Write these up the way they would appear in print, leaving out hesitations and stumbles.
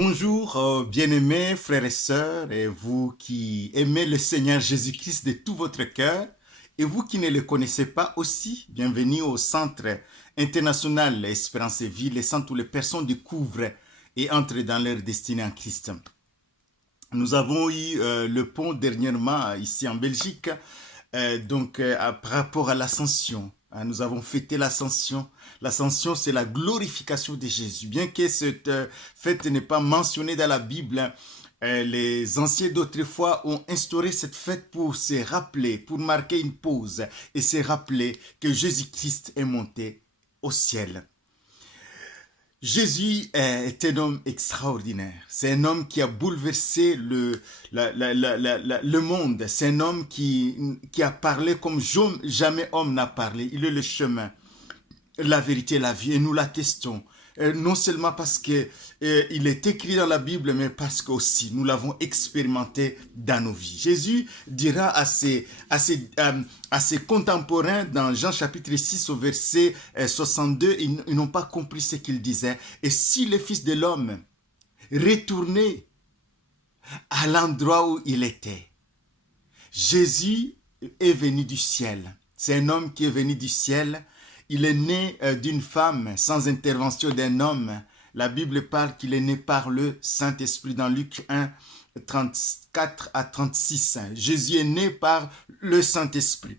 Bonjour, bien-aimés frères et sœurs, et vous qui aimez le Seigneur Jésus-Christ de tout votre cœur, et vous qui ne le connaissez pas aussi, bienvenue au Centre international Espérance et Vie, le centre où les personnes découvrent et entrent dans leur destinée en Christ. Nous avons eu le pont dernièrement ici en Belgique, par rapport à l'ascension. Nous avons fêté l'ascension. L'ascension, c'est la glorification de Jésus. Bien que cette fête n'est pas mentionnée dans la Bible, les anciens d'autrefois ont instauré cette fête pour se rappeler, pour marquer une pause et se rappeler que Jésus-Christ est monté au ciel. Jésus est un homme extraordinaire. C'est un homme qui a bouleversé le monde. C'est un homme qui a parlé comme jamais homme n'a parlé. Il est le chemin, la vérité, la vie. Et nous l'attestons. Non seulement parce que il est écrit dans la Bible, mais parce qu'aussi nous l'avons expérimenté dans nos vies. Jésus dira à ses contemporains dans Jean chapitre 6 au verset 62, ils n'ont pas compris ce qu'il disait. Et si le Fils de l'homme retournait à l'endroit où il était, Jésus est venu du ciel. C'est un homme qui est venu du ciel. Il est né d'une femme sans intervention d'un homme. La Bible parle qu'il est né par le Saint-Esprit dans Luc 1, 34 à 36. Jésus est né par le Saint-Esprit.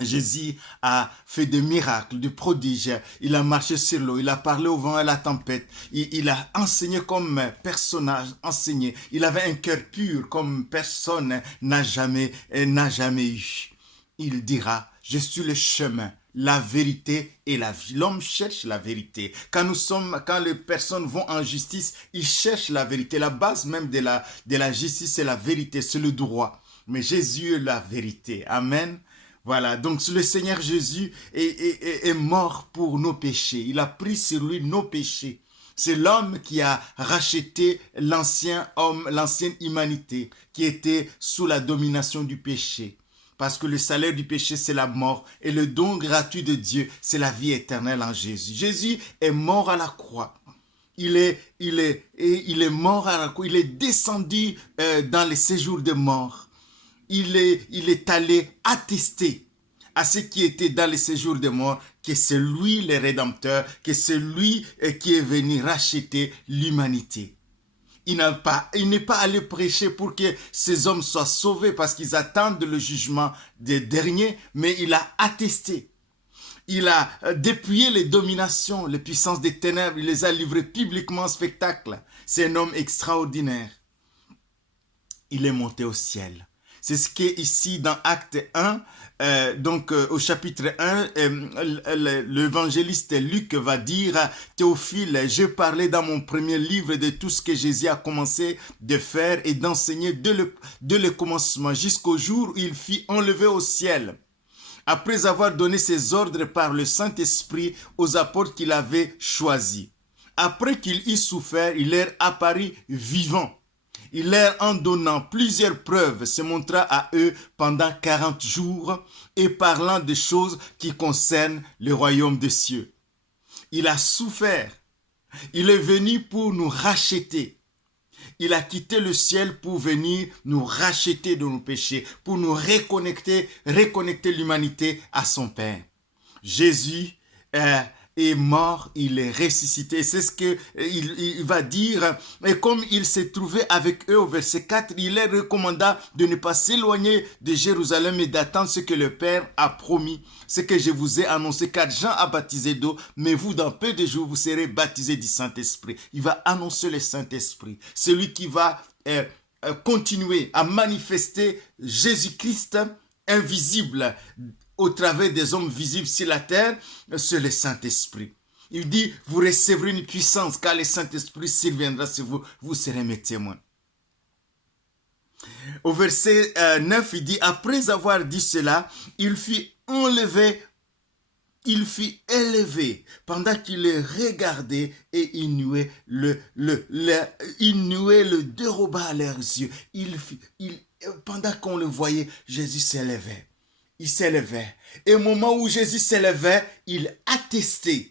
Jésus a fait des miracles, des prodiges. Il a marché sur l'eau, il a parlé au vent et à la tempête. Il a enseigné comme personne n'a enseigné. Il avait un cœur pur comme personne n'a jamais eu. Il dira, je suis le chemin, la vérité et la vie. L'homme cherche la vérité. Quand les personnes vont en justice, ils cherchent la vérité. La base même de la justice, c'est la vérité, c'est le droit. Mais Jésus est la vérité. Amen. Voilà, donc le Seigneur Jésus est mort pour nos péchés. Il a pris sur lui nos péchés. C'est l'homme qui a racheté l'ancien homme, l'ancienne humanité, qui était sous la domination du péché. Parce que le salaire du péché, c'est la mort. Et le don gratuit de Dieu, c'est la vie éternelle en Jésus. Jésus est mort à la croix. Il est mort à la croix. Il est descendu dans les séjours de mort. Il est allé attester à ceux qui étaient dans les séjours de mort que c'est lui le Rédempteur, que c'est lui qui est venu racheter l'humanité. Il n'est pas allé prêcher pour que ces hommes soient sauvés parce qu'ils attendent le jugement des derniers, mais il a attesté. Il a dépouillé les dominations, les puissances des ténèbres, il les a livrées publiquement en spectacle. C'est un homme extraordinaire. Il est monté au ciel. C'est ce qui est ici dans Acte 1, au chapitre 1, l'évangéliste Luc va dire « Théophile, j'ai parlé dans mon premier livre de tout ce que Jésus a commencé de faire et d'enseigner de le commencement jusqu'au jour où il fut enlevé au ciel. Après avoir donné ses ordres par le Saint-Esprit aux apôtres qu'il avait choisis. Après qu'il eut souffert, il leur apparut vivant. Il leur en donnant plusieurs preuves se montra à eux pendant 40 jours et parlant des choses qui concernent le royaume des cieux. Il a souffert. Il est venu pour nous racheter. Il a quitté le ciel pour venir nous racheter de nos péchés, pour nous reconnecter l'humanité à son Père. Jésus est mort, il est ressuscité. C'est ce qu'il va dire. Et comme il s'est trouvé avec eux au verset 4, il leur recommanda de ne pas s'éloigner de Jérusalem et d'attendre ce que le Père a promis, ce que je vous ai annoncé, car Jean a baptisé d'eau, mais vous, dans peu de jours, vous serez baptisés du Saint-Esprit. Il va annoncer le Saint-Esprit, celui qui va continuer à manifester Jésus-Christ invisible au travers des hommes visibles sur la terre, c'est le Saint-Esprit. Il dit, vous recevrez une puissance, car le Saint-Esprit surviendra sur vous, vous serez mes témoins. Au verset 9, il dit, après avoir dit cela, il fut élevé pendant qu'il le regardait et il nouait le déroba à leurs yeux. Pendant qu'on le voyait, Jésus s'élevait. Il s'élevait. Et au moment où Jésus s'élevait, il attestait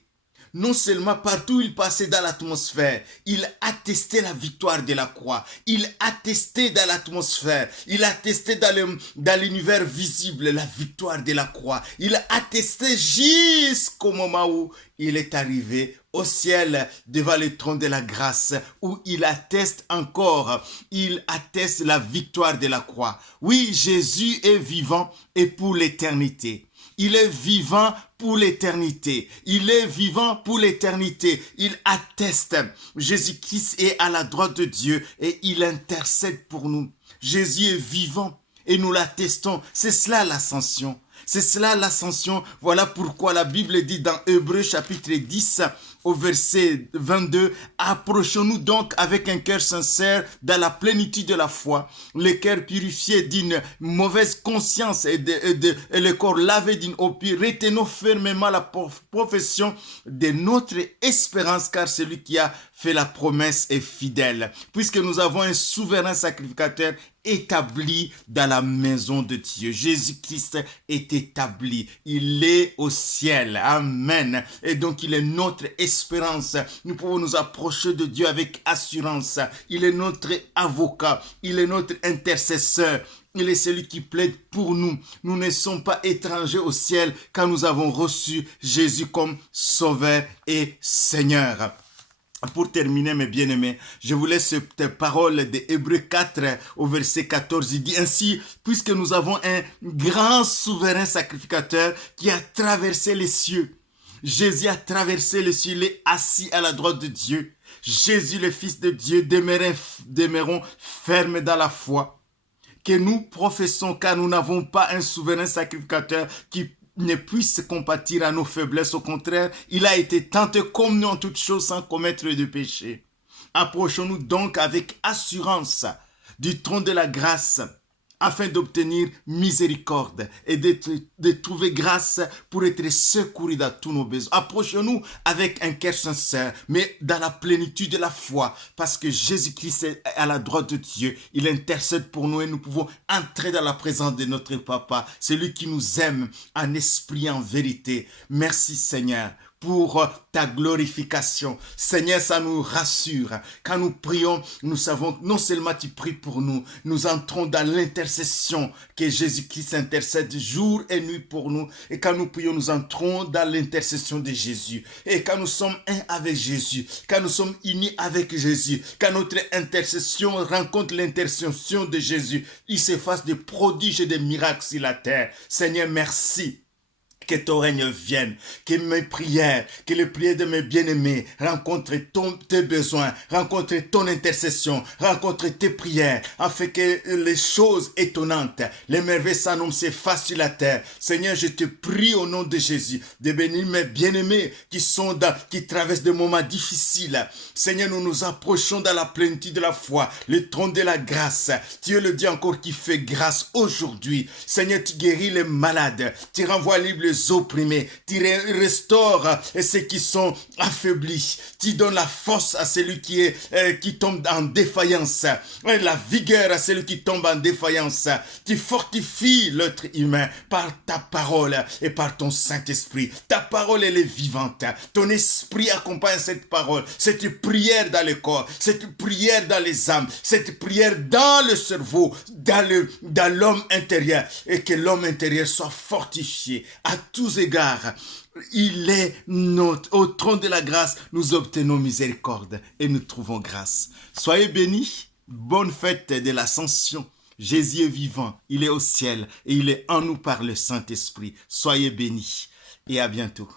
non seulement partout où il passait dans l'atmosphère, il attestait la victoire de la croix. Il attestait dans l'atmosphère, il attestait dans l'univers visible la victoire de la croix. Il attestait jusqu'au moment où il est arrivé au ciel devant le trône de la grâce, où il atteste encore, il atteste la victoire de la croix. Oui, Jésus est vivant et pour l'éternité. Il est vivant pour l'éternité. Il est vivant pour l'éternité. Il atteste. Jésus-Christ est à la droite de Dieu et il intercède pour nous. Jésus est vivant et nous l'attestons. C'est cela l'ascension. C'est cela l'ascension. Voilà pourquoi la Bible dit dans Hébreux chapitre 10 au verset 22, « Approchons-nous donc avec un cœur sincère dans la plénitude de la foi, le cœur purifié d'une mauvaise conscience et le corps lavé d'une eau pure. Retenons fermement la profession de notre espérance, car celui qui a fait la promesse est fidèle. » Puisque nous avons un souverain sacrificateur établi dans la maison de Dieu. Jésus-Christ est établi. Il est au ciel. Amen. Et donc, il est notre espérance. Nous pouvons nous approcher de Dieu avec assurance. Il est notre avocat. Il est notre intercesseur. Il est celui qui plaide pour nous. Nous ne sommes pas étrangers au ciel quand nous avons reçu Jésus comme Sauveur et Seigneur. Pour terminer, mes bien-aimés, je vous laisse cette parole de Hébreux 4 au verset 14. Il dit ainsi, puisque nous avons un grand souverain sacrificateur qui a traversé les cieux. Jésus a traversé les cieux, il est assis à la droite de Dieu. Jésus, le Fils de Dieu, demeurons fermes dans la foi que nous professons, car nous n'avons pas un souverain sacrificateur qui ne puisse compatir à nos faiblesses. Au contraire, il a été tenté comme nous en toutes choses sans commettre de péché. Approchons-nous donc avec assurance du trône de la grâce afin d'obtenir miséricorde et de trouver grâce pour être secourus dans tous nos besoins. Approchons-nous avec un cœur sincère, mais dans la plénitude de la foi, parce que Jésus-Christ est à la droite de Dieu. Il intercède pour nous et nous pouvons entrer dans la présence de notre Papa, celui qui nous aime en esprit et en vérité. Merci Seigneur pour ta glorification. Seigneur, ça nous rassure. Quand nous prions, nous savons que non seulement tu pries pour nous, nous entrons dans l'intercession que Jésus-Christ intercède jour et nuit pour nous. Et quand nous prions, nous entrons dans l'intercession de Jésus. Et quand nous sommes un avec Jésus, quand nous sommes unis avec Jésus, quand notre intercession rencontre l'intercession de Jésus, il s'efface des prodiges et des miracles sur la terre. Seigneur, merci. Que ton règne vienne, que mes prières, que les prières de mes bien-aimés rencontrent tes besoins, rencontrent ton intercession, rencontrent tes prières, afin que les choses étonnantes, les merveilles sans nombre s'effacent sur la terre. Seigneur, je te prie au nom de Jésus de bénir mes bien-aimés qui traversent des moments difficiles. Seigneur, nous nous approchons dans la plénitude de la foi, le trône de la grâce. Tu es le Dieu encore qui fait grâce aujourd'hui. Seigneur, tu guéris les malades, tu renvoies libre les opprimés, tu restaures ceux qui sont affaiblis, tu donnes la force à celui qui tombe en défaillance, la vigueur à celui qui tombe en défaillance, tu fortifies l'être humain par ta parole et par ton Saint-Esprit. Ta parole, elle est vivante, ton esprit accompagne cette parole, cette prière dans le corps, cette prière dans les âmes, cette prière dans le cerveau, dans l'homme intérieur, et que l'homme intérieur soit fortifié à tous égards. Il est au trône de la grâce, nous obtenons miséricorde et nous trouvons grâce. Soyez bénis, bonne fête de l'Ascension. Jésus est vivant, il est au ciel et il est en nous par le Saint-Esprit. Soyez bénis et à bientôt.